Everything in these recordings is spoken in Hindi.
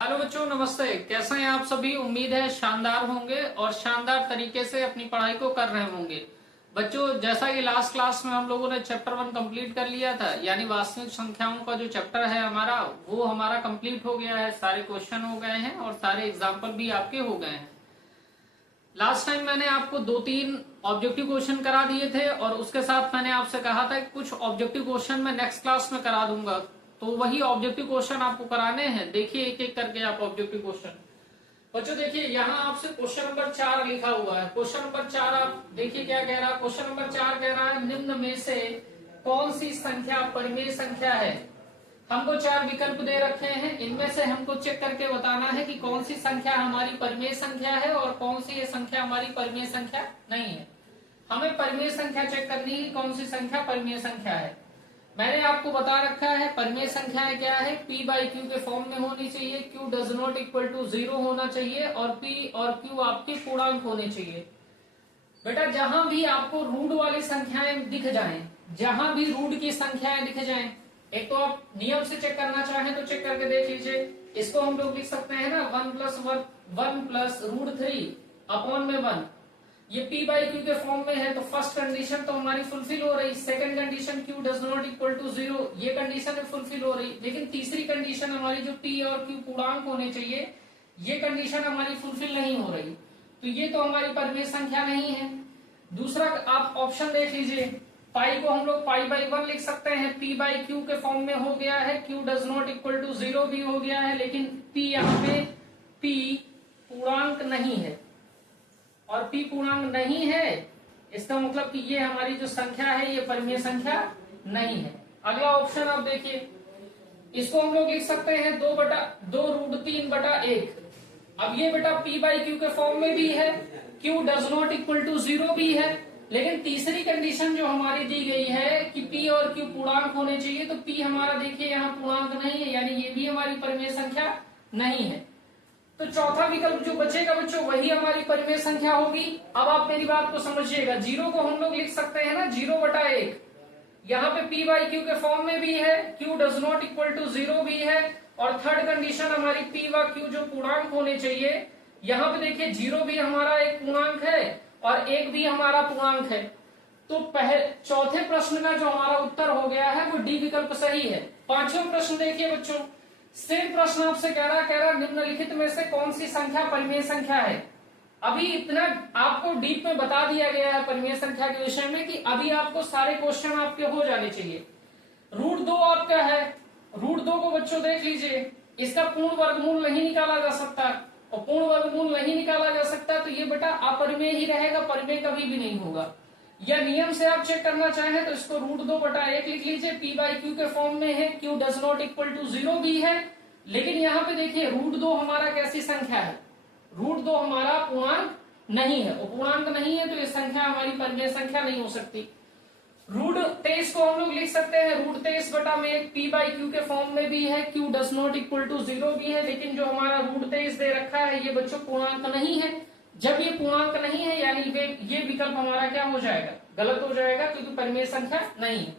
हेलो बच्चों, नमस्ते। कैसे हैं आप सभी? उम्मीद है शानदार होंगे और शानदार तरीके से अपनी पढ़ाई को कर रहे होंगे। बच्चों, जैसा कि लास्ट क्लास में हम लोगों ने चैप्टर 1 कंप्लीट कर लिया था, यानी वास्तविक संख्याओं का जो चैप्टर है हमारा, वो हमारा कंप्लीट हो गया है। सारे क्वेश्चन हो गए हैं और सारे एग्जाम्पल भी आपके हो गए हैं। लास्ट टाइम मैंने आपको 2-3 ऑब्जेक्टिव क्वेश्चन करा दिए थे और उसके साथ मैंने आपसे कहा था कि कुछ ऑब्जेक्टिव क्वेश्चन मैं नेक्स्ट क्लास में करा दूंगा। तो वही ऑब्जेक्टिव क्वेश्चन आपको कराने हैं। देखिए एक एक करके आप ऑब्जेक्टिव क्वेश्चन। बच्चों देखिए, यहाँ आपसे क्वेश्चन नंबर 4 लिखा हुआ है। क्वेश्चन नंबर 4 आप देखिए क्या कह रहा है। क्वेश्चन नंबर 4 कह रहा है, निम्न में से कौन सी संख्या परिमेय संख्या है। हमको 4 विकल्प दे रखे हैं, इनमें से हमको चेक करके बताना है कि कौन सी संख्या हमारी परिमेय संख्या है और कौन सी ये संख्या हमारी परिमेय संख्या नहीं है। हमें परिमेय संख्या चेक करनी है, कौन सी संख्या परिमेय संख्या है। मैंने आपको बता रखा है परिमेय संख्याएं क्या है। P बाई क्यू के फॉर्म में होनी चाहिए, Q does not equal to 0 होना चाहिए और P और Q आपके पूर्णांक होने चाहिए। बेटा जहां भी आपको रूट वाली संख्याएं दिख जाएं, जहां भी रूट की संख्याएं दिख जाएं, एक तो आप नियम से चेक करना चाहें तो चेक करके देख लीजिए। इसको हम लोग लिख सकते हैं ना, 1 प्लस रूट 3 अपॉन में 1। ये P बाई क्यू के फॉर्म में है तो फर्स्ट कंडीशन तो हमारी फुलफिल हो रही। Second condition Q does not equal to 0, ये कंडीशन है फुलफिल हो रही। लेकिन तीसरी कंडीशन हमारी जो P और Q पूर्णांक होने चाहिए, ये कंडीशन हमारी फुलफिल नहीं हो रही। तो ये तो हमारी परिमेय संख्या नहीं है। दूसरा आप ऑप्शन देख लीजिए, पाई को हम लोग पाई बाई 1 लिख सकते हैं। P बाई क्यू के फॉर्म में हो गया है, Q does not equal to 0 भी हो गया है, लेकिन P यहाँ पे P पूर्णांक नहीं है और P पूर्णांक नहीं है, इसका मतलब कि ये हमारी जो संख्या है ये परिमेय संख्या नहीं है। अगला ऑप्शन आप देखिए, इसको हम लोग लिख सकते हैं 2 रूट 3/1। अब ये बेटा P बाई क्यू के फॉर्म में भी है, Q does not equal to 0 भी है, लेकिन तीसरी कंडीशन जो हमारी दी गई है कि P और Q पूर्णांक होने चाहिए, तो P हमारा देखिए यहाँ पूर्णांक नहीं है, यानी ये भी हमारी परिमेय संख्या नहीं है। तो चौथा विकल्प जो बचेगा बच्चों, वही हमारी परिमेय संख्या होगी। अब आप मेरी बात को समझिएगा, 0 को हम लोग लिख सकते हैं ना 0/1। यहाँ पे P बाई क्यू के फॉर्म में भी है, Q does not equal to 0 भी है, और थर्ड कंडीशन हमारी P व Q जो पूर्णांक होने चाहिए, यहाँ पे देखिए 0 भी हमारा एक पूर्णांक है और 1 भी हमारा पूर्णांक है। तो चौथे प्रश्न का जो हमारा उत्तर हो गया है वो डी विकल्प सही है। पांचवें प्रश्न देखिए बच्चों, सेम प्रश्न आपसे कह रहा निम्नलिखित में से कौन सी संख्या परिमेय संख्या है। अभी इतना आपको डीप में बता दिया गया है परिमेय संख्या के विषय में कि अभी आपको सारे क्वेश्चन आपके हो जाने चाहिए। रूट 2 आपका है, रूट 2 को बच्चों देख लीजिए, इसका पूर्ण वर्गमूल नहीं निकाला जा सकता, और पूर्ण वर्गमूल नहीं निकाला जा सकता तो ये बेटा अपरिमेय ही रहेगा, परिमेय कभी भी नहीं होगा। या नियम से आप चेक करना चाहें तो इसको रूट 2/1 लिख लीजिए। P बाई क्यू के फॉर्म में है, Q does not equal to 0 भी है, लेकिन यहाँ पे देखिए रूट 2 हमारा कैसी संख्या है, रूट 2 हमारा पूर्णांक नहीं है, और पूर्णांक नहीं है तो ये संख्या हमारी परिमेय संख्या नहीं हो सकती। रूट 23 को हम लोग लिख सकते हैं, रूट 23/1 P बाई क्यू के फॉर्म में भी है, Q does not equal to 0 भी है, लेकिन जो हमारा रूट 23 दे रखा है ये बच्चों पूर्णांक नहीं है। जब ये पूर्णांक नहीं है यानी ये विकल्प हमारा क्या हो जाएगा, गलत हो जाएगा, क्योंकि परिमेय संख्या नहीं है।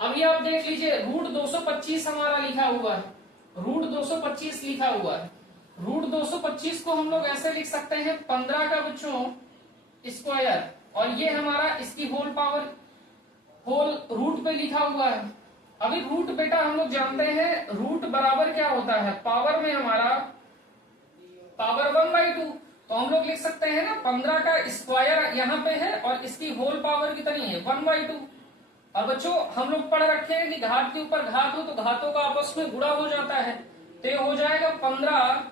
अब ये आप देख लीजिए, रूट 225 हमारा लिखा हुआ है, रूट 225 लिखा हुआ है। रूट 225 को हम लोग ऐसे लिख सकते हैं 15 का बच्चों स्क्वायर, और ये हमारा इसकी होल पावर होल रूट पे लिखा हुआ है। अभी रूट बेटा हम लोग जानते हैं, रूट बराबर क्या होता है, पावर में हमारा पावर 1/2, तो हम लोग लिख सकते हैं ना 15 का स्क्वायर यहाँ पे है और इसकी होल पावर कितनी है 1/2। और बच्चों हम लोग पढ़ रखे हैं कि घात के ऊपर घात हो तो घातों का आपस में गुणा हो जाता है, तो ये हो जाएगा 15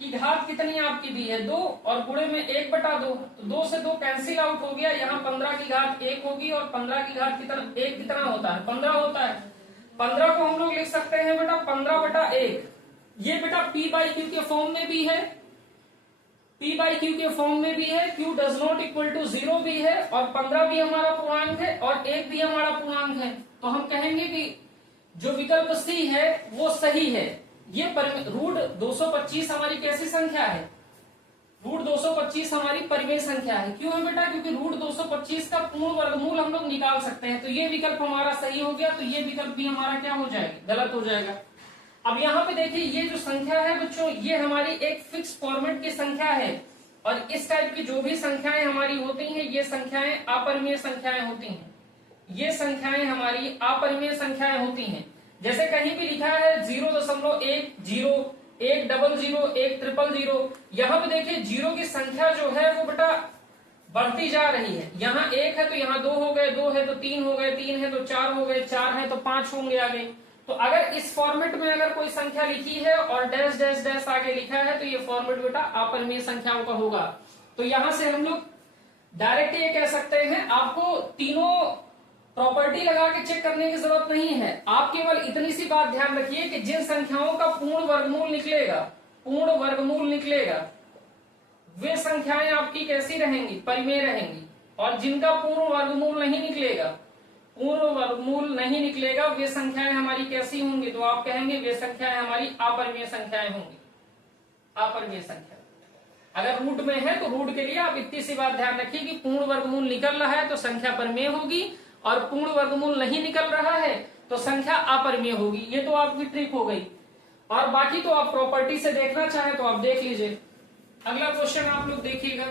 की घात कितनी आपकी दी है 2, और गुणे में 1/2, तो 2 से 2 कैंसिल आउट हो गया। यहाँ 15 की घात 1 होगी और 15 की घात एक कितना होता है 15 होता है। 15 को हम लोग लिख सकते हैं बेटा 15/1। ये बेटा P बाई क्यू के फॉर्म में भी है, P बाई क्यू के फॉर्म में भी है, Q does not equal to 0 भी है, और 15 भी हमारा पूर्णांक है और 1 भी हमारा पूर्णांक है। तो हम कहेंगे कि जो विकल्प सी है वो सही है। ये रूट 225 हमारी कैसी संख्या है, रूट 225 हमारी परिमेय संख्या है। क्यों है बेटा, क्योंकि रूट 225 का पूर्ण वर्गमूल हम लोग निकाल सकते हैं, तो ये विकल्प हमारा सही हो गया। तो ये विकल्प भी हमारा क्या हो जाएगा, गलत हो जाएगा। अब यहाँ पे देखिए ये जो संख्या है बच्चों, ये हमारी एक फिक्स फॉर्मेट की संख्या है, और इस टाइप की जो भी संख्याएं हमारी होती हैं ये संख्याएं अपरिमेय संख्याएं होती हैं। ये संख्याएं हमारी अपरिमेय संख्याएं होती हैं। जैसे कहीं भी लिखा है 0.10, 100, 100, 100, यहाँ पे देखिए जीरो की संख्या जो है वो बेटा बढ़ती जा रही है। यहाँ 1 है तो यहाँ 2 हो गए, 2 है तो 3 हो गए, 3 है तो 4 हो गए, 4 है तो 5 होंगे आगे। तो अगर इस फॉर्मेट में अगर कोई संख्या लिखी है और डैश डैश डैश आगे लिखा है तो ये फॉर्मेट बेटा अपरिमेय संख्याओं का होगा। तो यहां से हम लोग डायरेक्ट ये कह सकते हैं, आपको तीनों प्रॉपर्टी लगा के चेक करने की जरूरत नहीं है। आप केवल इतनी सी बात ध्यान रखिए कि जिन संख्याओं का पूर्ण वर्गमूल निकलेगा वे संख्याएं आपकी कैसी रहेंगी, परिमेय रहेंगी। और जिनका पूर्ण वर्गमूल नहीं निकलेगा वे संख्याएं हमारी कैसी होंगी, तो आप कहेंगे वे संख्याएं हमारी अपरिमेय संख्याएं होंगी। अपरिमेय संख्या अगर रूट में है तो रूट के लिए आप इतनी सी बात ध्यान रखिए कि पूर्ण वर्गमूल निकल रहा है तो संख्या परिमेय होगी, और पूर्ण वर्गमूल नहीं निकल रहा है तो संख्या अपरिमेय होगी। ये तो आपकी ट्रिक हो गई। और बाकी तो आप प्रॉपर्टी से देखना चाहें तो आप देख लीजिए। अगला क्वेश्चन आप लोग देखिएगा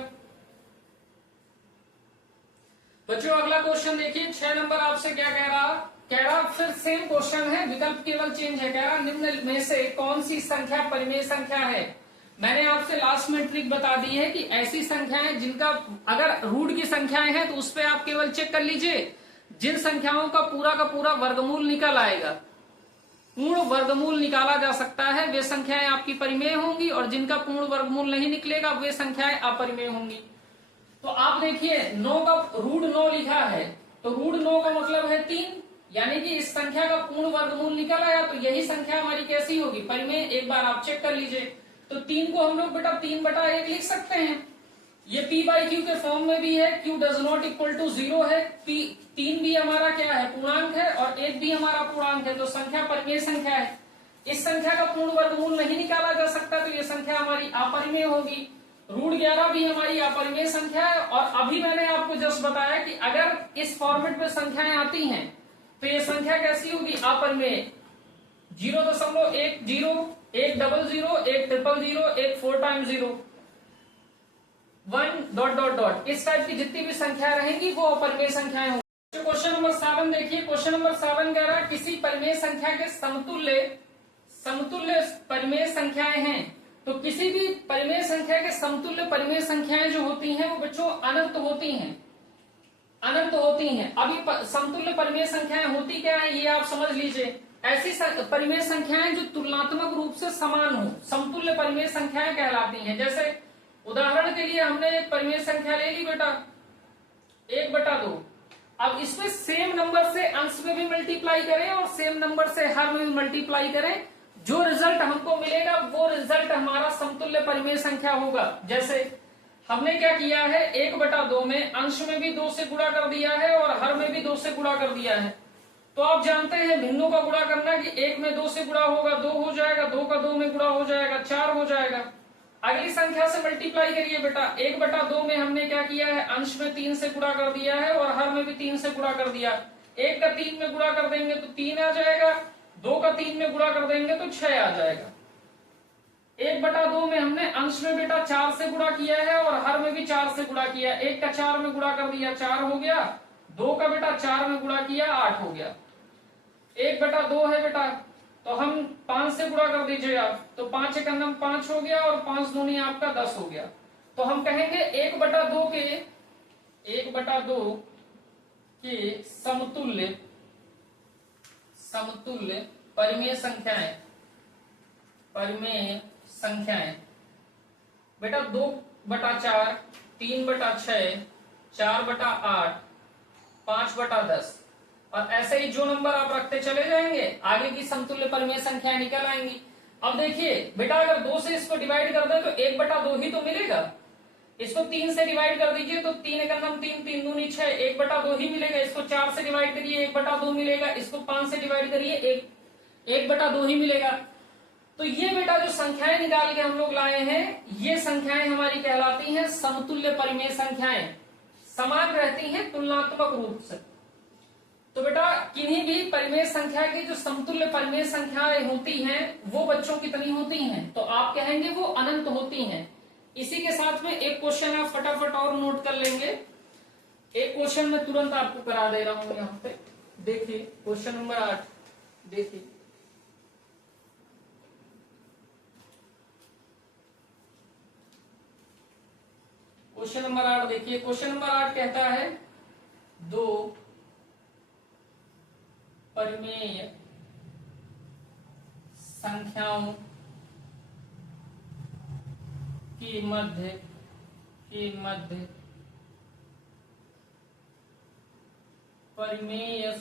बच्चों। अगला क्वेश्चन देखिए 6 नंबर आपसे क्या कह रहा फिर सेम क्वेश्चन है, विकल्प केवल चेंज है। कह रहा निम्न में से कौन सी संख्या परिमेय संख्या है। मैंने आपसे लास्ट में ट्रिक बता दी है कि ऐसी संख्याएं जिनका अगर रूट की संख्याएं हैं तो उस पर आप केवल चेक कर लीजिए, जिन संख्याओं का पूरा वर्गमूल निकल आएगा, पूर्ण वर्गमूल निकाला जा सकता है, वे संख्याएं आपकी परिमेय होंगी, और जिनका पूर्ण वर्गमूल नहीं निकलेगा वे संख्याएं अपरिमेय होंगी। तो आप देखिए 9 का रूट 9 लिखा है, तो रूट 9 का मतलब है 3, यानी कि इस संख्या का पूर्ण वर्गमूल निकल आया तो यही संख्या हमारी कैसी होगी, परिमेय। एक बार आप चेक कर लीजिए। तो 3 को हम लोग बेटा 3/1 लिख सकते हैं। ये p/q के फॉर्म में भी है, q does not equal to 0 है, 3 भी हमारा क्या है, पूर्णांक है, और 1 भी हमारा पूर्णांक है, तो संख्या परिमेय संख्या है। इस संख्या का पूर्ण वर्गमूल नहीं निकाला जा सकता तो ये संख्या हमारी अपरिमेय होगी। रूट 11 भी हमारी अपरिमेय संख्या है। और अभी मैंने आपको जस्ट बताया कि अगर इस फॉर्मेट में संख्याएं आती हैं तो ये संख्या कैसी होगी, अपरिमेय। 0.10, 1 डबल 0, 1 ट्रिपल 0, 1 4 टाइम्स 0, 1 ... इस टाइप की जितनी भी संख्या रहेंगी वो अपरिमेय संख्याएं होंगी। क्वेश्चन नंबर 7 देखिए। क्वेश्चन नंबर 7 कह रहा है किसी परिमेय संख्या के समतुल्य परिमेय संख्याएं हैं। तो किसी भी परिमेय संख्या के समतुल्य परिमेय संख्याएं जो होती हैं वो बच्चों अनंत होती हैं। अभी समतुल्य परिमेय संख्याएं होती क्या है ये आप समझ लीजिए। ऐसी परिमेय संख्याएं जो तुलनात्मक रूप से समान हो, समतुल्य परिमेय संख्याएं कहलाती हैं। जैसे उदाहरण के लिए हमने एक परिमेय संख्या ले ली बेटा 1/2। अब इसमें सेम नंबर से अंश में भी मल्टीप्लाई करें और सेम नंबर से हर में भी मल्टीप्लाई करें, जो रिजल्ट हमको मिलेगा वो रिजल्ट हमारा समतुल्य परिमेय संख्या होगा। जैसे हमने क्या किया है, 1/2 में अंश में भी 2 से गुणा कर दिया है और हर में भी 2 से गुणा कर दिया है। तो आप जानते हैं भिन्नों का गुणा करना कि 1 में 2 से गुणा होगा 2 हो जाएगा, 2 का 2 में गुणा हो जाएगा 4 हो जाएगा। अगली संख्या से मल्टीप्लाई करिए बेटा। 1/2 में हमने क्या किया है, अंश में 3 से गुणा कर दिया है और हर में भी 3 से गुणा कर दिया। 1 का 3 में गुणा कर देंगे तो 3 आ जाएगा, 2 का 3 में गुणा कर देंगे तो 6 आ जाएगा। 1/2 में हमने अंश में बेटा 4 से गुणा किया है और हर में भी 4 से गुणा किया। 1 का 4 में गुणा कर दिया 4 हो गया, 2 का बेटा 4 में गुणा किया 8 हो गया। 1/2 है बेटा, तो हम 5 से गुणा कर दीजिए आप, तो 5 × 9 5 हो गया और 5 दूनी आपका 10 हो गया। तो हम कहेंगे 1/2 के समतुल्य परिमेय संख्याएं बेटा 2/4, 3/6, 4/8, 5/10, और ऐसे ही जो नंबर आप रखते चले जाएंगे आगे की समतुल्य परिमेय संख्याएं निकल आएंगी। अब देखिए बेटा अगर 2 से इसको डिवाइड कर दे तो 1/2 ही तो मिलेगा। इसको 3 से डिवाइड कर दीजिए तो 3 × 9 3, 3 दूनी 6, 1/2 ही मिलेगा। इसको 4 से डिवाइड करिए 1/2 मिलेगा। इसको 5 से डिवाइड करिए 1/2 ही मिलेगा। तो ये बेटा जो संख्याएं निकाल के हम लोग लाए हैं ये संख्याएं हमारी कहलाती हैं समतुल्य परिमेय संख्याएं, समान रहती हैं तुलनात्मक रूप से। तो बेटा किन्हीं भी परिमेय संख्या की जो समतुल्य परिमेय संख्याएं होती हैं वो बच्चों कितनी होती हैं, तो आप कहेंगे वो अनंत होती हैं। इसी के साथ में एक क्वेश्चन आप फटाफट और नोट कर लेंगे। एक क्वेश्चन मैं तुरंत आपको करा दे रहा हूं यहाँ पे, देखिए क्वेश्चन नंबर 8 देखिए। क्वेश्चन नंबर 8 देखिए, क्वेश्चन नंबर 8 कहता है दो परिमेय संख्याओं की मध्य परिमेय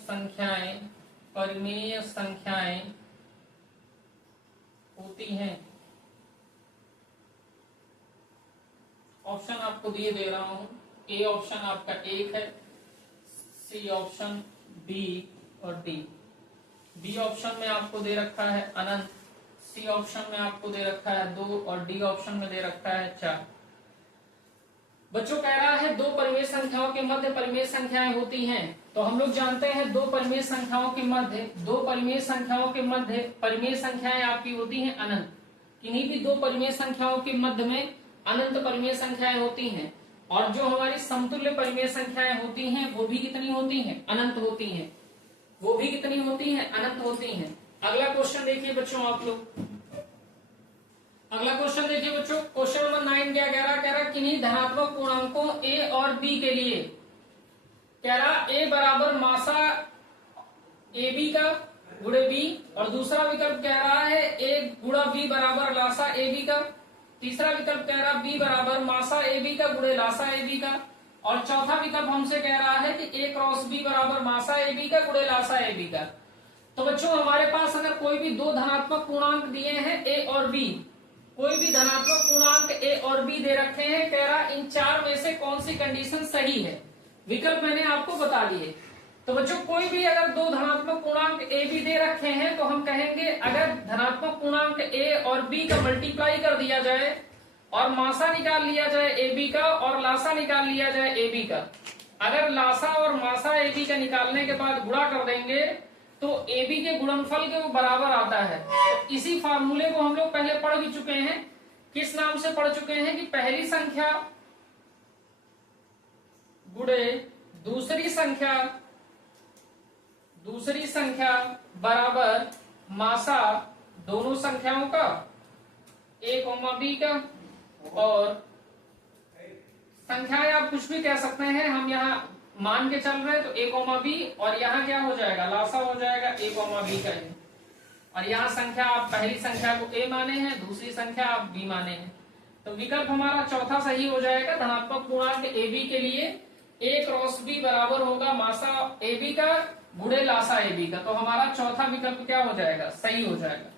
संख्याएं होती हैं। ऑप्शन आपको दिए दे रहा हूं। ए ऑप्शन आपका 1 है, सी ऑप्शन बी और डी। बी ऑप्शन में आपको दे रखा है अनंत, सी ऑप्शन में आपको दे रखा है 2 और डी ऑप्शन में दे रखा है 4। बच्चों कह रहा है दो परिमेय संख्याओं के मध्य परिमेय संख्याएं होती हैं। तो हम लोग जानते हैं दो परिमेय संख्याओं के मध्य परिमेय संख्याएं आपकी होती हैं अनंत। किन्हीं भी दो परिमेय संख्याओं के मध्य में अनंत परिमेय संख्याएं होती हैं, और जो हमारी समतुल्य परिमेय संख्याएं होती हैं वो भी कितनी होती हैं, अनंत होती हैं। वो भी कितनी होती हैं, अनंत होती हैं। अगला क्वेश्चन देखिए बच्चों आप लोग, अगला क्वेश्चन देखिए बच्चों, क्वेश्चन नंबर 9 क्या कह रहा किन्हीं धनात्मक पूर्णांकों ए और बी के लिए कह रहा ए बराबर मासा ए बी का गुणे बी, और दूसरा विकल्प कह रहा है ए गुणा बी बराबर लासा ए बी का, तीसरा विकल्प कह रहा बी बराबर मासा ए बी का गुणे लासा ए बी का, और चौथा विकल्प हमसे कह रहा है कि ए क्रॉस बी बराबर मासा ए बी का गुणे लासा ए बी का। तो बच्चों हमारे पास अगर कोई भी दो धनात्मक पूर्णांक दिए हैं ए और बी, कोई भी धनात्मक पूर्णांक ए और बी दे रखे हैं, कह रहा इन चार में से कौन सी कंडीशन सही है। विकल्प मैंने आपको बता दिए। तो बच्चों कोई भी अगर दो धनात्मक पूर्णांक ए बी दे रखे हैं तो हम कहेंगे अगर धनात्मक पूर्णांक ए और बी का मल्टीप्लाई कर दिया जाए और मासा निकाल लिया जाए ए बी का और लासा निकाल लिया जाए ए बी का, अगर लासा और मासा ए बी का निकालने के बाद गुणा कर देंगे तो ए बी के गुणनफल के वो बराबर आता है। तो इसी फार्मूले को हम लोग पहले पढ़ भी चुके हैं। किस नाम से पढ़ चुके हैं कि पहली संख्या गुणे दूसरी संख्या बराबर मासा दोनों संख्याओं का ए कोमा बी का, और संख्याएं आप कुछ भी कह सकते हैं, हम यहाँ मान के चल रहे हैं तो ए कोमा बी, और यहाँ क्या हो जाएगा लासा हो जाएगा ए कोमा बी का है। और यहाँ संख्या आप पहली संख्या को ए माने हैं, दूसरी संख्या आप बी माने हैं। तो विकल्प हमारा चौथा सही हो जाएगा। धनात्मक पूर्णांक ए बी के लिए ए क्रॉस बी बराबर होगा मासा ए बी का गुणे लासा ए बी का। तो हमारा चौथा विकल्प क्या हो जाएगा, सही हो जाएगा।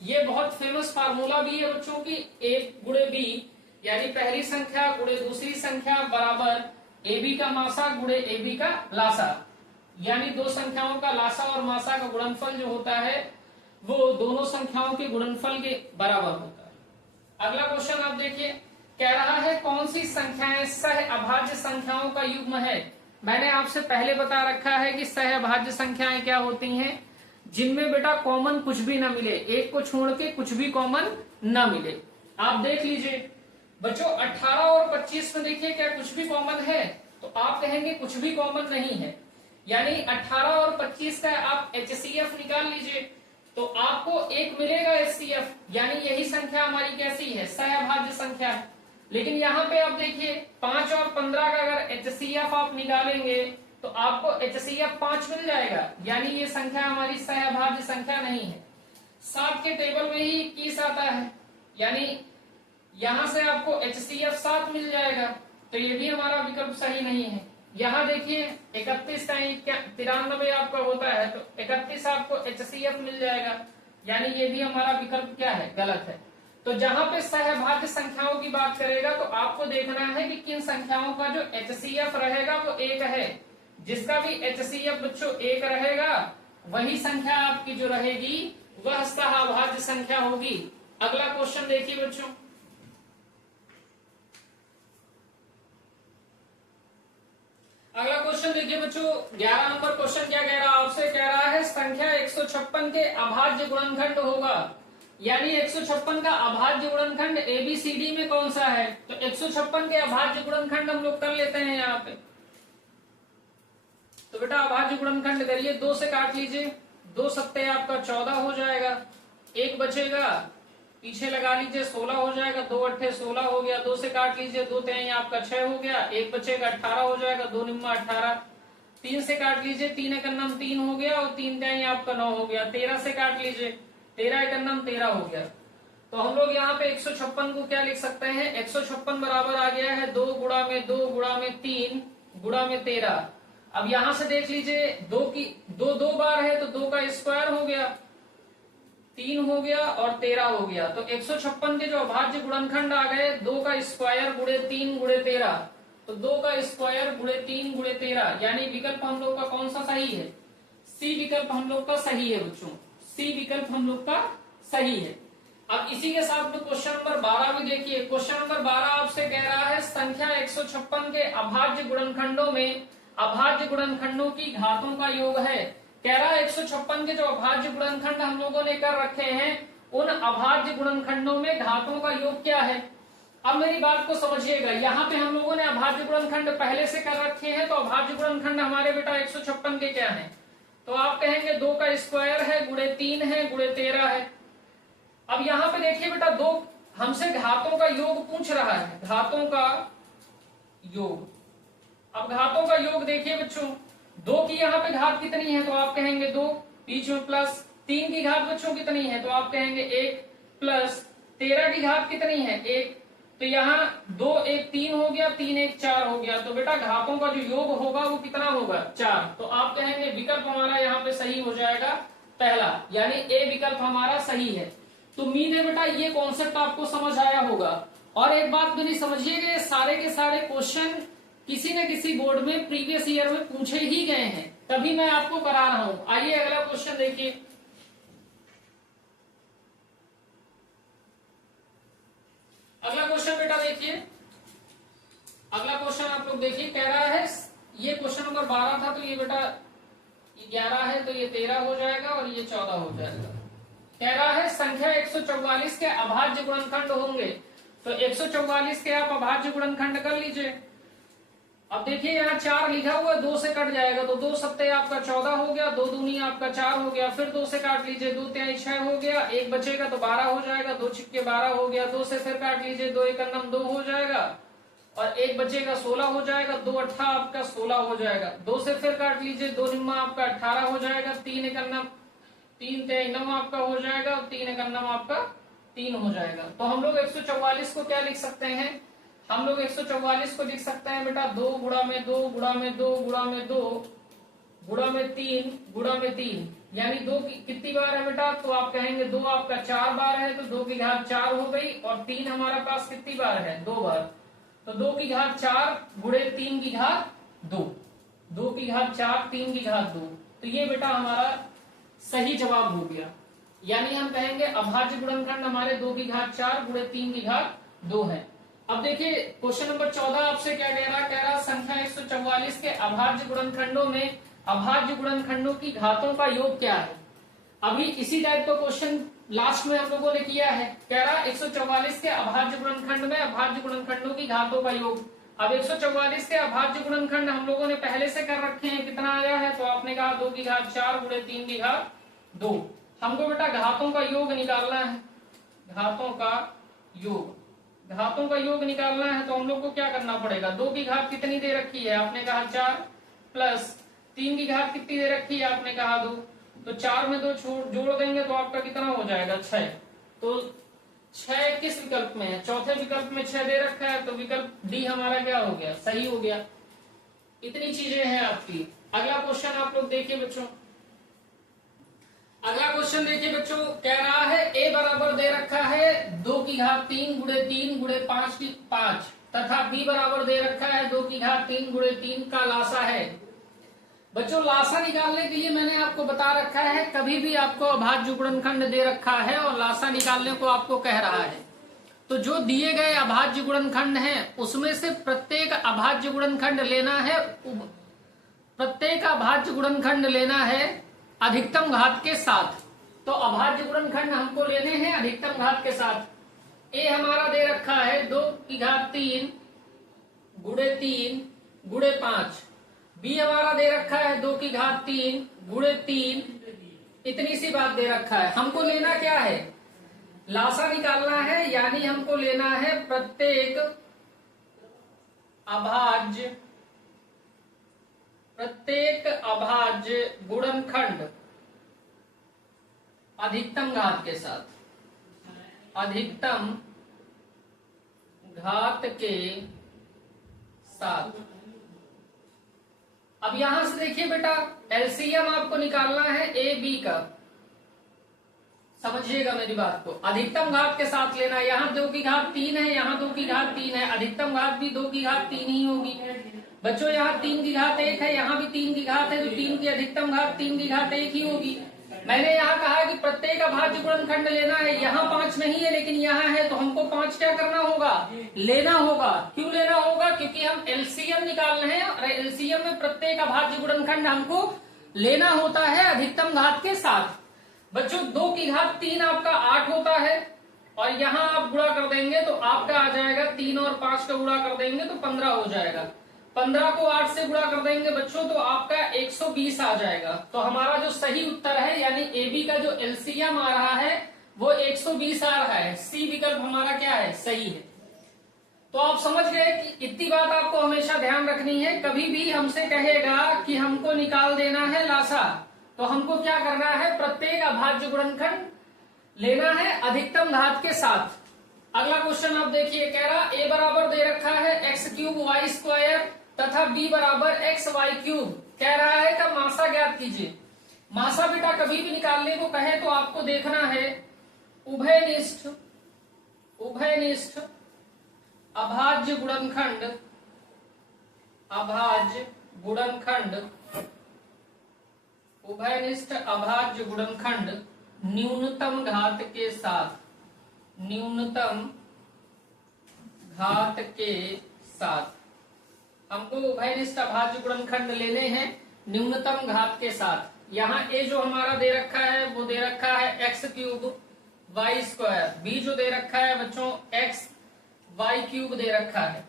ये बहुत फेमस फार्मूला भी है बच्चों की, ए गुणे बी यानी पहली संख्या गुणे दूसरी संख्या बराबर ए बी का मासा गुणे ए बी का लासा, यानी दो संख्याओं का लासा और मासा का गुणनफल जो होता है वो दोनों संख्याओं के गुणनफल के बराबर होता है। अगला क्वेश्चन आप देखिए, कह रहा है कौन सी संख्याएं सह अभाज्य संख्याओं का युग्म है। मैंने आपसे पहले बता रखा है कि सह अभाज्य संख्याएं क्या होती हैं, जिनमें बेटा कॉमन कुछ भी ना मिले, एक को छोड़ के कुछ भी कॉमन ना मिले। आप देख लीजिए बच्चों 18 और 25 में देखिए क्या कुछ भी कॉमन है, तो आप कहेंगे कुछ भी कॉमन नहीं है, यानी 18 और 25 का आप HCF निकाल लीजिए तो आपको एक मिलेगा HCF, यानी यही संख्या हमारी कैसी है, सहअभाज्य संख्या है। लेकिन यहाँ पे आप देखिए 5 और 15 का अगर HCF आप निकालेंगे तो आपको HCF 5 मिल जाएगा, यानी ये संख्या हमारी सहअभाज्य संख्या नहीं है। 7 के टेबल में ही 21 आता है, यानी यहां से आपको HCF 7 मिल जाएगा, तो ये भी हमारा विकल्प सही नहीं है। यहाँ देखिए 31 का 93 आपका होता है, तो 31 आपको HCF मिल जाएगा, यानी ये भी हमारा विकल्प क्या है, गलत है। तो जहां पे सहअभाज्य संख्याओं की बात करेगा तो आपको देखना है कि किन संख्याओं का जो HCF रहेगा वो 1 है। जिसका भी HCF बच्चों 1 रहेगा वही संख्या आपकी जो रहेगी वह सहअभाज्य संख्या होगी। अगला क्वेश्चन देखिए बच्चों, अगला क्वेश्चन देखिए लीजिए बच्चों 11 नंबर क्वेश्चन क्या कह रहा है आपसे, कह रहा है संख्या 156 के अभाज्य गुणनखंड होगा, यानी 156 का अभाज्य गुणनखंड ABCD में कौन सा है। तो 156 के अभाज्य गुणनखंड हम लोग कर लेते हैं यहाँ पे। तो बेटा अभाज्य गुणनखंड करिए, 2 से काट लीजिए, 2 सत्ते आपका 14 हो जाएगा, एक बचेगा पीछे लगा लीजिए 16 हो जाएगा, 2 अट्ठे 16 हो गया, 2 से काट लीजिए, 2 तिहाई आपका 6 हो गया, एक बचेगा 18 हो जाएगा, 2 निम्मा 18, 3 से काट लीजिए, 3 एकन्नम 3 हो गया और 3 तिहाई आपका 9 हो गया, 13 से काट लीजिए, 13 एकन्नम 13 हो गया। तो हम लोग यहाँ पे 156 को क्या लिख सकते हैं, 156 बराबर आ गया है 2 गुणा में 2 गुणा में 3 गुणा में 13। अब यहां से देख लीजिए 2 बार है तो 2 का स्क्वायर हो गया, 3 हो गया और 13 हो गया। तो 156 के जो अभाज्य गुणनखंड आ गए 2 का स्क्वायर गुणे 3 गुणे 13, तो 2 का स्क्वायर गुणे 3 गुणे 13, यानी विकल्प हम लोग का कौन सा सही है, सी विकल्प हम लोग का सही है बच्चों, सी विकल्प हम लोग का सही है। अब इसी के साथ में क्वेश्चन नंबर 12 भी देखिए, क्वेश्चन नंबर 12 आपसे कह रहा है संख्या 156 के अभाज्य गुणनखंडों में अभाज्य गुणनखंडों की घातों का योग है। कह रहा है 156 के जो अभाज्य गुणनखंड हम लोगों ने कर रखे हैं उन अभाज्य गुणनखंडों में घातों का योग क्या है। अब मेरी बात को समझिएगा, यहाँ पे हम लोगों ने अभाज्य गुणनखंड पहले से कर रखे हैं, तो अभाज्य गुणनखंड हमारे बेटा 156 के क्या है, तो आप कहेंगे 2 का स्क्वायर है गुणे 3 है गुणे 13 है। अब यहाँ पे देखिए बेटा 2 हमसे घातों का योग पूछ रहा है, घातों का योग। अब घातों का योग देखिए बच्चों, 2 की यहाँ पे घात कितनी है, तो आप कहेंगे 2, बीच में प्लस, 3 की घात बच्चों कितनी है, तो आप कहेंगे 1 प्लस 13 की घात कितनी है 1, तो यहाँ 2 1 3 हो गया, 3 1 4 हो गया। तो बेटा घातों का जो योग होगा वो कितना होगा 4। तो आप कहेंगे विकल्प हमारा यहाँ पे सही हो जाएगा पहला, यानी ए विकल्प हमारा सही है। तो उम्मीद है बेटा ये कॉन्सेप्ट आपको समझ आया होगा। और एक बात मेरी समझिएगा, सारे के सारे क्वेश्चन किसी न किसी बोर्ड में प्रीवियस ईयर में पूछे ही गए हैं, तभी मैं आपको करा रहा हूं। आइए अगला क्वेश्चन देखिए, अगला क्वेश्चन बेटा देखिए, अगला क्वेश्चन आप लोग देखिए, कह रहा है ये क्वेश्चन नंबर 12 था, तो ये बेटा 11 है तो ये 13 हो जाएगा और ये 14 हो जाएगा। कह रहा है संख्या 144 के अभाज्य गुणनखंड होंगे, तो 144 के आप अभाज्य गुणनखंड कर लीजिए। अब देखिए यहाँ 4 लिखा हुआ, 2 से कट जाएगा, तो 2 सत्ते आपका 14 हो गया, 2 दूनी आपका 4 हो गया, फिर 2 से काट लीजिए, 2 तिहाई 6 हो गया, एक बचेगा तो 12 हो जाएगा, 2 छिक्के 12 हो गया, 2 से फिर काट लीजिए, 2 एकन्नम 2 हो जाएगा और एक बचेगा 16 हो जाएगा, 2 अट्ठा आपका 16 हो जाएगा, 2 से फिर काट लीजिए, 2 निम्मा आपका 18 हो जाएगा, 3 एकन्नम 3 तिहाई 9 आपका हो जाएगा और 3 एकन्नम आपका 3 हो जाएगा। तो हम लोग 144 को क्या लिख सकते हैं, हम लोग 144 को लिख सकते हैं बेटा 2 गुणा में 2 गुणा में 2 गुणा में 2 गुणा में 3 गुणा में 3, यानी 2 की कितनी बार है बेटा, तो आप कहेंगे 2 आपका 4 बार है, तो 2 की घात 4 हो गई और 3 हमारे पास कितनी बार है 2 बार, तो 2 की घात 4 गुणे 3 की घात 2, 2 की घात 4 3 की घात 2, तो ये बेटा हमारा सही जवाब हो गया। यानी हम कहेंगे अभाज्य गुणनखंड हमारे 2 की घात 4 गुणे 3 की घात 2 है। अब देखिए क्वेश्चन नंबर 14 आपसे क्या कह रहा संख्या 144 के अभाज्य गुणनखंडों में अभाज्य गुणनखंडों की घातों का योग क्या है। अभी इसी टाइप का क्वेश्चन लास्ट में हम लोगों ने किया है, कह रहा 144 के अभाज्य गुणनखंड में अभाज्य गुणनखंडों की घातों का योग। अब 144 के अभाज्य गुणनखंड हम लोगों ने पहले से कर रखे हैं, कितना आया है, तो आपने कहा 2 की घात 4 गुणे 3 की घात 2। हमको बेटा घातों का योग निकालना है, घातों का योग, घातों का योग निकालना है, तो हम लोग को क्या करना पड़ेगा, 2 की घात कितनी दे रखी है, आपने कहा 4, प्लस 3 की घात कितनी दे रखी है, आपने कहा 2, तो 4 में 2 जोड़ देंगे तो आपका कितना हो जाएगा 6। तो 6 किस विकल्प में है, चौथे विकल्प में 6 दे रखा है, तो विकल्प डी हमारा क्या हो गया, सही हो गया। इतनी चीजें हैं आपकी। अगला क्वेश्चन आप लोग देखिए बच्चों, अगला क्वेश्चन देखिए बच्चों, कह रहा है a बराबर दे रखा है 2 की घात 3 गुणे 3 गुणे 5 की 5 तथा b बराबर दे रखा है 2 की घात 3 गुणे 3 का लासा है। बच्चों लासा निकालने के लिए मैंने आपको बता रखा है, कभी भी आपको अभाज्य गुणनखंड दे रखा है और लासा निकालने को आपको कह रहा है, तो जो दिए गए अभाज्य गुणनखंड हैं उसमें से प्रत्येक अभाज्य गुणनखंड लेना है प्रत्येक अभाज्य गुणनखंड लेना है अधिकतम घात के साथ। तो अभाज्य गुणनखंड हमको लेने हैं अधिकतम घात के साथ। ए हमारा दे रखा है 2 की घात 3 गुणे 3 गुणे 5। बी हमारा दे रखा है 2 की घात 3 गुणे 3। इतनी सी बात दे रखा है। हमको लेना क्या है, लासा निकालना है, यानी हमको लेना है प्रत्येक अभाज्य गुणनखंड अधिकतम घात के साथ, अधिकतम घात के साथ। अब यहां से देखिए बेटा, एलसीएम आपको निकालना है ए बी का। समझिएगा मेरी बात को, अधिकतम घात के साथ लेना है। यहाँ 2 की घात 3 है, यहाँ 2 की घात 3 है, अधिकतम घात भी 2 की घात 3 ही होगी। बच्चों यहाँ 3 की घात 1 है, यहाँ भी 3 की घात है, तो 3 की अधिकतम घात 3 की घात 1 ही होगी। मैंने यहाँ कहा कि प्रत्येक अभाज्य गुणनखंड लेना है। यहाँ 5 नहीं है लेकिन यहाँ है, तो हमको 5 क्या करना होगा, लेना होगा। क्यों लेना होगा, क्योंकि हम एलसीएम निकाल रहे हैं और एलसीएम में प्रत्येक अभाज्य गुणनखंड हमको लेना होता है अधिकतम घात के साथ। बच्चों 2 की घात 3 आपका 8 होता है, और यहाँ आप गुणा कर देंगे तो आपका आ जाएगा 3 और 5 का गुणा कर देंगे तो 15 हो जाएगा। 15 को 8 से गुणा कर देंगे बच्चों तो आपका 120 आ जाएगा। तो हमारा जो सही उत्तर है यानी ए बी का जो एलसीएम आ रहा है वो 120 आ रहा है। सी विकल्प हमारा क्या है, सही है। तो आप समझ गए कि इतनी बात आपको हमेशा ध्यान रखनी है। कभी भी हमसे कहेगा कि हमको निकाल देना है लासा, तो हमको क्या करना है, प्रत्येक अभाज्य गुणनखंड लेना है अधिकतम घात के साथ। अगला क्वेश्चन आप देखिए, कह रहा ए बराबर दे रखा है x³ y² तथा b बराबर xy³ कह रहा है का मासा ज्ञात कीजिए। मासा बेटा कभी भी निकालने को कहे तो आपको देखना है उभयनिष्ठ अभाज्य गुणनखंड उभयनिष्ठ अभाज्य गुणनखंड न्यूनतम घात के साथ, हमको उभयनिष्ठ अभाज्य गुणनखंड लेने हैं न्यूनतम घात के साथ। यहाँ ए जो हमारा दे रखा है वो दे रखा है x³ y², बी जो दे रखा है बच्चों xy³ दे रखा है।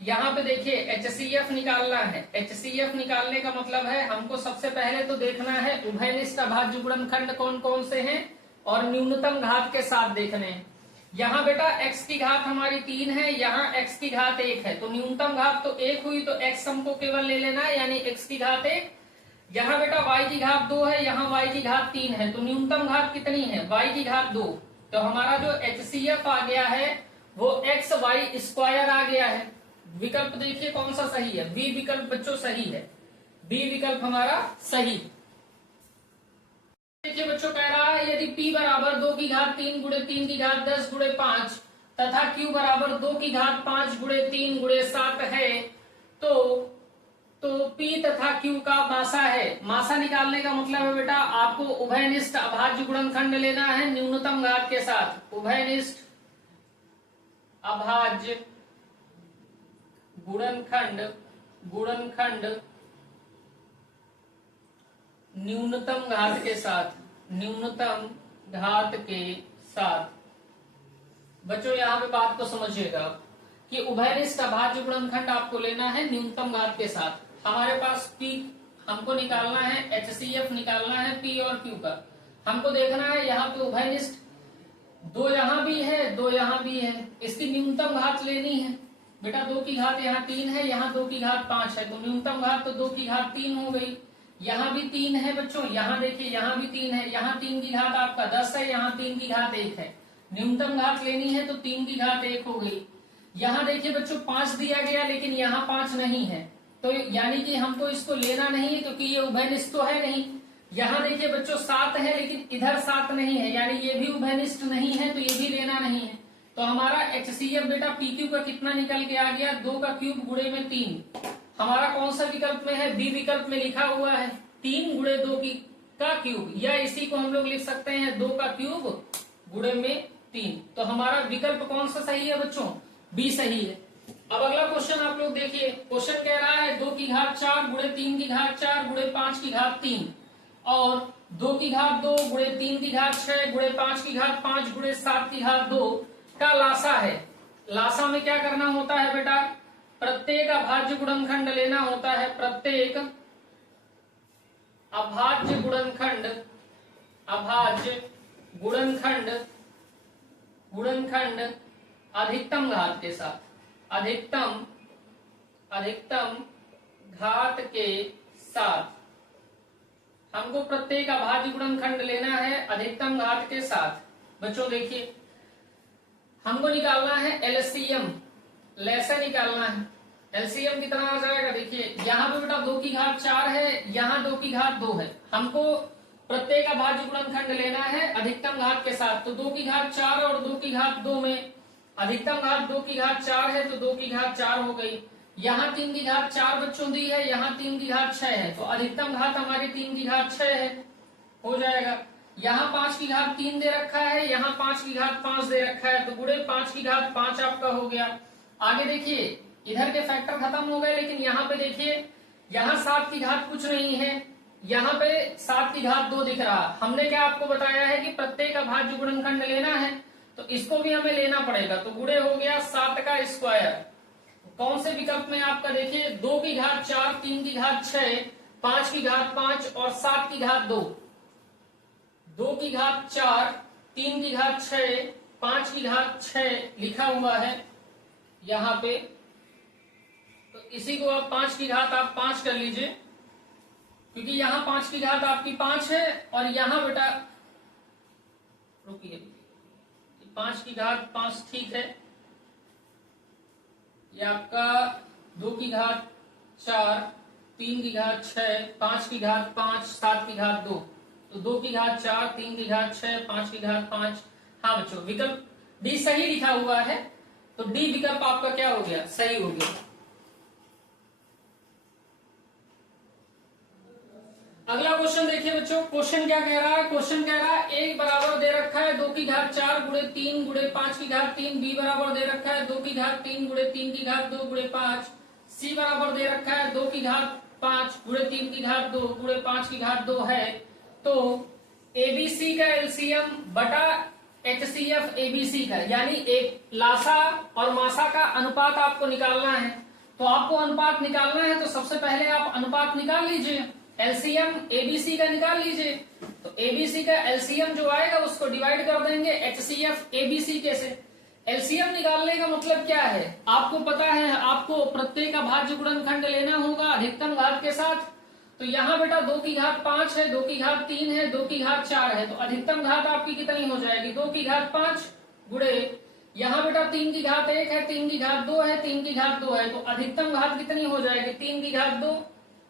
यहाँ पे देखिए HCF निकालना है। HCF निकालने का मतलब है हमको सबसे पहले तो देखना है उभयनिष्ठ अभाज्य गुणनखंड कौन कौन से हैं और न्यूनतम घात के साथ देखने हैं। यहाँ बेटा x की घात हमारी 3 है, यहाँ x की घात 1 है, तो न्यूनतम घात तो 1 हुई, तो x हमको केवल ले लेना है यानी x की घात 1। यहाँ बेटा y की घात 2 है, यहाँ y की घात 3 है, तो न्यूनतम घात कितनी है, y की घात 2। तो हमारा जो HCF आ गया है वो xy² आ गया है। विकल्प देखिए कौन सा सही है, बी विकल्प बच्चों सही है, बी विकल्प हमारा सही। देखिए बच्चों कह रहा है यदि p बराबर 2 की घात 3 गुणे 3 की घात 10 गुणे 5 तथा q बराबर 2 की घात 5 गुणे 3 गुणे 7 है तो p तथा q का मासा है। मासा निकालने का मतलब है बेटा आपको उभयनिष्ठ अभाज्य गुणनखंड लेना है न्यूनतम घात के साथ। उभयनिष्ठ अभाज्य गुणनखंड न्यूनतम घात के साथ। बच्चों यहाँ पे बात को समझिएगा कि उभयनिष्ठ अभाज्य गुणनखंड आपको लेना है न्यूनतम घात के साथ। हमारे पास P हमको निकालना है, HCF निकालना है P और Q का। हमको देखना है यहाँ पे उभयनिष्ठ 2 यहाँ भी है 2 यहाँ भी है, इसकी न्यूनतम घात लेनी है। बेटा 2 की घात यहाँ 3 है, यहाँ 2 की घात 5 है, तो न्यूनतम घात तो 2 की घात 3 हो गई। यहाँ भी 3 है बच्चों, यहाँ देखिए यहाँ भी 3 है, यहाँ 3 की घात आपका 10 है, यहाँ 3 की घात 1 है। न्यूनतम घात लेनी है तो 3 की घात 1 हो गई। यहाँ देखिए बच्चों 5 दिया गया लेकिन यहाँ 5 नहीं है, तो यानी कि हमको इसको लेना नहीं है क्योंकि ये उभयनिष्ठ तो है नहीं। यहाँ देखिए बच्चों 7 है लेकिन इधर 7 नहीं है, यानी ये भी उभयनिष्ठ नहीं है, तो ये भी लेना नहीं है। तो हमारा HCF बेटा PQ का कितना निकल के आ गया, 2 का क्यूब गुणे में 3। हमारा कौन सा विकल्प में है, बी विकल्प में लिखा हुआ है 3 गुणे 2 का क्यूब, या इसी को हम लोग लिख सकते हैं 2 का क्यूब गुणे में 3। तो हमारा विकल्प कौन सा सही है बच्चों, बी सही है। अब अगला क्वेश्चन आप लोग देखिए, क्वेश्चन कह रहा है 2 की घात 4 गुणे 3 की घात 4 गुणे 5 की घात 3 और 2 की घात 2 गुणे 3 की घात 6 गुणे 5 की घात 5 गुणे 7 की घात 2 का लासा है। लासा में क्या करना होता है बेटा, प्रत्येक अभाज्य गुणनखंड लेना होता है, प्रत्येक अभाज्य गुणनखंड, अभाज्य गुणनखंड, गुणनखंड अधिकतम घात के साथ, अधिकतम घात के साथ हमको प्रत्येक अभाज्य गुणनखंड लेना है अधिकतम घात के साथ। बच्चों देखिए, हमको निकालना है एलसीएम, लैसा निकालना है। एलसीएम कितना आ जाएगा, देखिए यहाँ पे बेटा 2 की घात 4 है, यहाँ 2 की घात 2 है, हमको प्रत्येक अभाज्य गुणनखंड लेना है अधिकतम घात के साथ। तो 2 की घात 4 और 2 की घात 2 में अधिकतम घात 2 की घात 4 है तो 2 की घात 4 हो गई। यहाँ 3 की घात 4 बच्चों दी है, यहाँ 3 की घात 6 है, तो अधिकतम घात हमारी 3 की घात 6 है, हो जाएगा। यहाँ 5 की घात 3 दे रखा है, यहाँ 5 की घात 5 दे रखा है, तो गुणे 5 की घात 5 आपका हो गया। आगे देखिए, इधर के फैक्टर खत्म हो गए, लेकिन यहाँ पे देखिए, यहाँ 7 की घात कुछ नहीं है, यहाँ पे 7 की घात 2 दिख रहा। हमने क्या आपको बताया है कि प्रत्येक अभाज्य गुणनखंड लेना है, तो इसको भी हमें लेना पड़ेगा, तो गुणे हो गया 7 का स्क्वायर। कौन से विकल्प में आपका देखिए, 2 की घात 4, 3 की घात 6, 5 की घात 5 और 7 की घात 2। 2 की घात 4, 3 की घात 6, 5 की घात 6 लिखा हुआ है यहाँ पे, तो इसी को आप 5 की घात आप 5 कर लीजिए, क्योंकि यहाँ 5 की घात आपकी 5 है और यहाँ बेटा रुकिए 5 की घात 5 ठीक है, ये आपका 2 की घात 4, 3 की घात 6, 5 की घात 5, 7 की घात 2, तो 2 की घात 4, 3 की घात 6, 5 की घात 5। हाँ बच्चों, विकल्प डी सही लिखा हुआ है, तो डी विकल्प आपका क्या हो गया, सही हो गया। अगला क्वेश्चन देखिए बच्चों, क्वेश्चन क्या कह रहा है, क्वेश्चन कह रहा है एक बराबर दे रखा है 2 की घात 4 गुणे 3 गुणे 5 की घात 3, बी बराबर दे रखा है 2 की घात 3 गुणे 3 की घात 2 गुणे 5, सी बराबर दे रखा है 2 की घात 5 गुणे 3 की घात 2 गुणे 5 की घात 2 है। तो एबीसी का एलसीएम बटा एचसीएफ एबीसी का, यानी एक लासा और मासा का अनुपात आपको निकालना है। तो आपको अनुपात निकालना है, तो सबसे पहले आप अनुपात निकाल लीजिए, एलसीएम एबीसी का निकाल लीजिए। तो एबीसी का एलसीएम जो आएगा उसको डिवाइड कर देंगे एचसीएफ एबीसी के से। एलसीएम निकालने का मतलब क्या है, आपको पता है, आपको प्रत्येक अभाज्य गुणनखंड लेना होगा अधिकतम घात के साथ। तो यहाँ बेटा 2 की घात 5 है, 2 की घात 3 है, 2 की घात 4 है, तो अधिकतम घात आपकी कितनी हो जाएगी, 2 की घात 5 गुणे, यहाँ बेटा 3 की घात 1 है, 3 की घात 2 है, 3 की घात 2 है, तो अधिकतम घात कितनी हो जाएगी, 3 की घात 2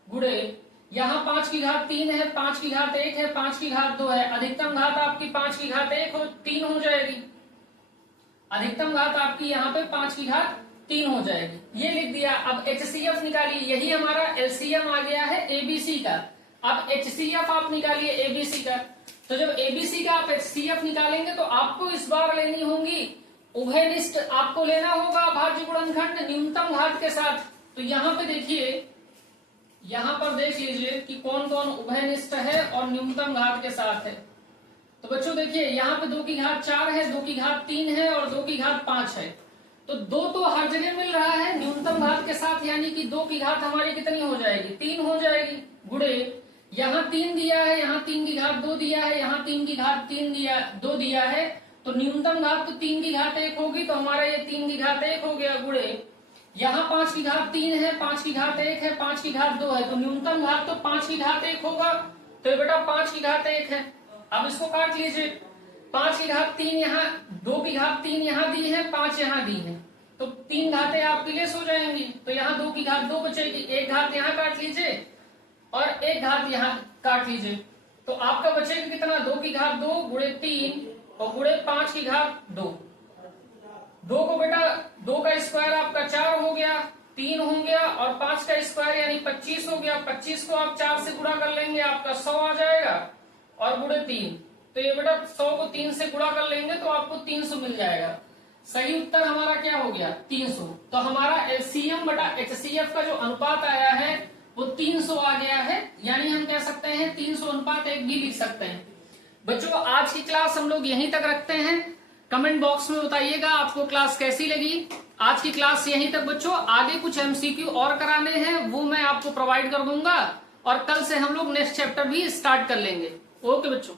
गुणे, यहाँ 5 की घात 3 है, 5 की घात 1 है, 5 की घात 2 है, अधिकतम घात आपकी 5 की घात 3 हो जाएगी, अधिकतम घात आपकी यहाँ पे 5 की घात 3 हो जाएगी, ये लिख दिया। अब एचसीएफ निकालिए, यही हमारा एलसीएम आ गया है एबीसी का। अब एचसीएफ आप निकालिए एबीसी का, तो जब एबीसी का आप एचसीएफ निकालेंगे तो आपको इस बार लेनी होंगी उभयनिष्ठ, आपको लेना होगा अभाज्य गुणनखंड न्यूनतम घात के साथ। तो यहाँ पे देखिए, यहाँ पर देख लीजिए कि कौन कौन उभयनिष्ठ है और न्यूनतम घात के साथ है। तो बच्चों देखिए, यहाँ पे 2 की घात 4 है, 2 की घात 3 है और 2 की घात 5 है, तो 2 तो हर जगह मिल रहा है न्यूनतम घात के साथ, यानी कि 2 की घात हमारी कितनी हो जाएगी, 3 हो जाएगी, गुणे यहाँ 3 दिया है, यहाँ 3 की घात 2 दिया है, यहाँ 3 की घात 2 दिया है, तो न्यूनतम घात तो 3 की घात 1 होगी, तो हमारा ये 3 की घात 1 हो गया, गुणे यहाँ 5 की घात 3 है, 5 की घात 1 है, 5 की घात 2 है, तो न्यूनतम घात तो 5 की घात 1 होगा, तो ये बेटा 5 की घात 1 है। अब इसको काट लीजिए, 5 की घात 3 यहाँ, 2 की घात 3 यहाँ दी है, 5 यहाँ दी है, तो 3 घातें आपकी लेस हो जाएंगी, तो यहाँ 2 की घात 2 बचेगी, एक घात यहाँ काट लीजिए और एक घात यहाँ काट लीजिए, तो आपका बचेगा कितना, 2 की घात 2 गुणे 3 और गुणे 5 की घात 2। 2 को बेटा 2 का स्क्वायर आपका 4 हो गया, 3 हो गया और 5 का स्क्वायर यानी 25 हो गया, 25 को आप 4 से गुणा कर लेंगे आपका 100 आ जाएगा और गुणे 3, तो ये बेटा 100 को 3 से गुणा कर लेंगे तो आपको 300 मिल जाएगा। सही उत्तर हमारा क्या हो गया 300। तो हमारा एलसीएम बटा एचसीएफ का जो अनुपात आया है वो 300 आ गया है, यानी हम कह सकते हैं 300:1 भी लिख सकते हैं। बच्चों आज की क्लास हम लोग यहीं तक रखते हैं। कमेंट बॉक्स में बताइएगा आपको क्लास कैसी लगी। आज की क्लास यहीं तक बच्चों, आगे कुछ एमसीक्यू और कराने हैं वो मैं आपको प्रोवाइड कर दूंगा, और कल से हम लोग नेक्स्ट चैप्टर भी स्टार्ट कर लेंगे। ओके बच्चों।